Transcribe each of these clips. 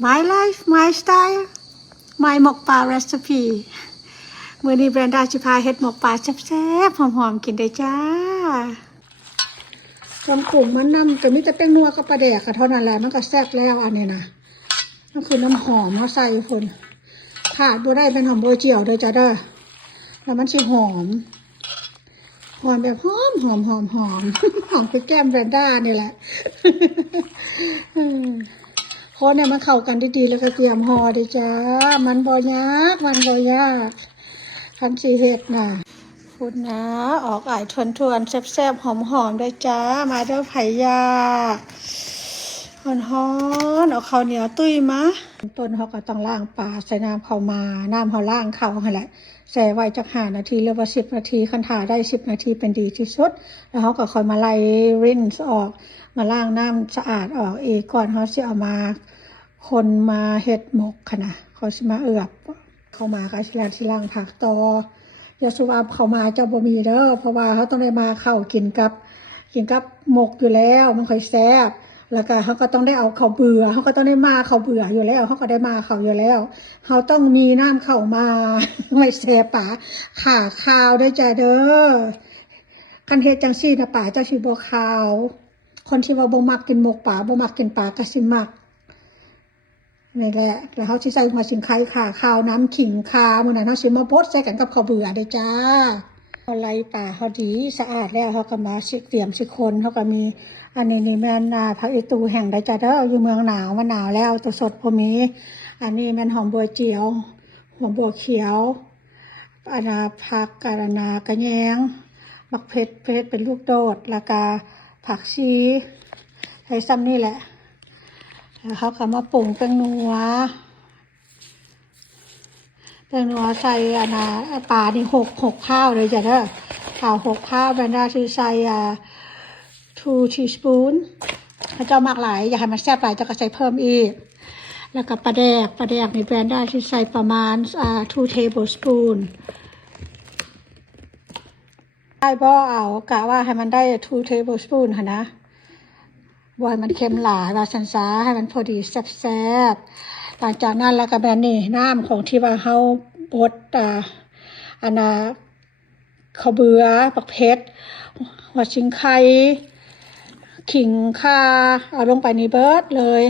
My life my style my หมกปลา recipe มื้อนี้แบรนด้าสิพาเฮ็ดหมกปลาแซ่บๆหอมๆกินได้จ้าต้มกลุ่มมันน้ำแต่มีแต่แป้งนัวกับปลาแดกค่ะเท่านั้นแหละมันก็แซ่บแล้วอันนี้นะนั่นคือน้ำหอมเขาใส่คนขาดบ่ได้เป็นหอมโบเจียวเด้อจ้าเด้อแล้วมันสิหอมแบบหอมหอมไปแก้มแบรนด้านี่แหละพอเนี่ยมันเข้ากันดีๆแล้วก็เตรียมห่อดีจ้ามันบ่ยากคันสิเฮ็ดน่ะคุณนะออกอ้ายทวนๆแซ่บๆหอมๆได้จ้ามาเด้อไผยาฮ้อนๆเอาข้าวเหนียวตุ้ยมาต้นเขาก็ต้องล้างปลาใส่น้ำเข้ามาน้ำเขาล้างเข้าหั่นแหละใส่ไว้จัก5 นาทีหรือว่า10 นาทีคันถ่าได้10 นาทีเป็นดีที่สุดแล้วเขาก็ค่อยมาไล่รินส์ออกมาล้างน้ำสะอาดออกอีกก่อนเขาสิเอามาคนมาเฮ็ดหมกค่ะนะเขาสิมาเอือบเข้ามาก็สิล้างผักต่ออย่าสุว่าเข้ามาเจ้าบ่มีเด้อเพราะว่าเขาต้องได้มาเข้ากินกับหมกอยู่แล้วมันค่อยแซ่บแล้วก็เขาก็ต้องได้เอาข้าวเบื่อเขาก็ต้องได้มาข้าวเบื่ออยู่แล้วเขาก็ได้มาเขาอยู่แล้วเขาต้องมีน้ำเข้ามาไม่แซ่บป่าข่าข้าวด้วยจ้ะเด้อคันเฮ็ดจังซี่นะป่าเจ้าสิบ่ขาวคนที่ว่าบ่มักกินหมกป่าบ่มักกินปลาก็สิมักนี่แหละแล้วเขาสิใส่หัวสิงไข่ข่าข้าวน้ำขิงข่ามื้อนั้นเขาสิมาบดใส่กันกับข้าวเบื่อเด้อจ้าเอาไล่ป่าเขาดีสะอาดแล้วเขาก็มาเตรียมสิคนเขาก็มีอันนี้นี่แม่นผักอีตูแห่งใดจ้าเด้ออยู่เมืองหนาวมันหนาวแล้วตัวสดพอมีอันนี้แม่นหอมบัวเจียวหอมบัวเขียวอันนาผักกะนากระแยงมักเผ็ดเป็นลูกโดดแล้วก็ผักชีใช้ซ้ำนี่แหละแล้วเขาก็มาปรุงแป้งนัวใส่อันนาปลานี่หกข้าวเลยจ้ะเด้อข้าว6 ข้าวแบรนด้าที่ใส่2 teaspoon ถ้าเจ้ามากหลายอยากให้มันแซ่บหลายจะก็ใส่เพิ่มอีกแล้วก็ปลาแดกนี่แบรนด้าที่ใส่ประมาณ2 tablespoon ได้บ่เอากะว่าให้มันได้2 tablespoon ค่ะนะบ่ให้มันเค็มหลายว่าสันซาให้มันพอดีแซ่บหลังจากนั้นแล้วก็แบบนี้น้ำของที่ว่าเฮาบดอันน่ะข้าวเบื่อผักเผ็ดหัวชิงไข่ขิงข่าเอาลงไปในเบิดเลย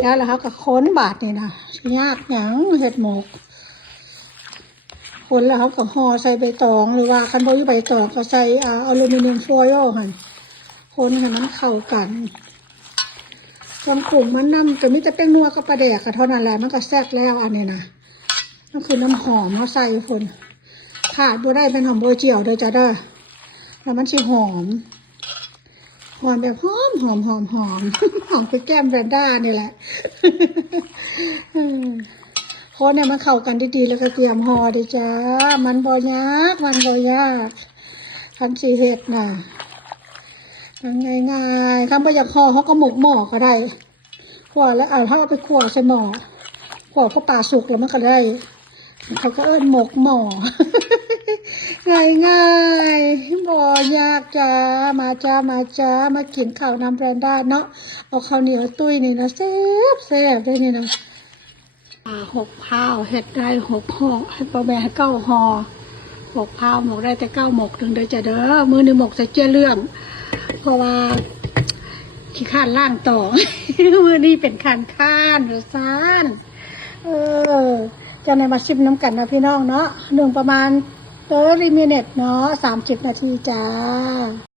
แล้วเขาก็ค้นบาดนี่นะยากหยังเห็ดหมกคนแล้วเขาก็ห่อใส่ใบตองหรือว่าคันโบอยู่ใบตองก็ใส่อลูมิเนียมฟอยล์ค่ะคนให้มันเข้ากันความขมมันน้ำแต่มีแต่แป้งนัวกับปลาแดกค่ะเท่านั้นแหละมันก็แซ่บแล้วอันนี้นะนั่นคือน้ำหอมเขาใส่คนขาดบ่ได้เป็นหอมโบเจียวเด้อจ้าเด้อแล้วมันสิหอมแบบหอมไปแก้มแบรนด้านี่แหละพอเนี่ยมันเข้ากันดีๆแล้วก็เตรียมห่อดีจ้ามันบ่ยากคันสิเฮ็ดน่ะง่ายๆคำว่าอยากห่อเขาก็หมกหม้อก็ได้คั่วแล้วถ้าเอาไปคั่วใส่หม้อคั่วพอปลาสุกแล้วมันก็ได้เขาก็หมกหม้อง่ายบ่ยากจ้ามามากินข้าวน้ำแบรนด้าเนาะเอาข้าวเหนียวตุ้ยนี่นะแซ่บได้นี่นะ6 ข้าวเฮ็ดได้6 ห่อให้ประมาณ9 ห่อ6 ข้าวหมกได้แต่9 หมกถึงเด้อจ้ะเด้อมื้อนึงหมกใส่เจี้ยเรื่องเพราะว่าขี้ข้านล่างต่อ มื้อนี้เป็นข้านหรือซ่านจะในมาชิมน้ำกันนะพี่น้องเนาะ1 ประมาณ30 minutesเนาะ30 นาทีจ้า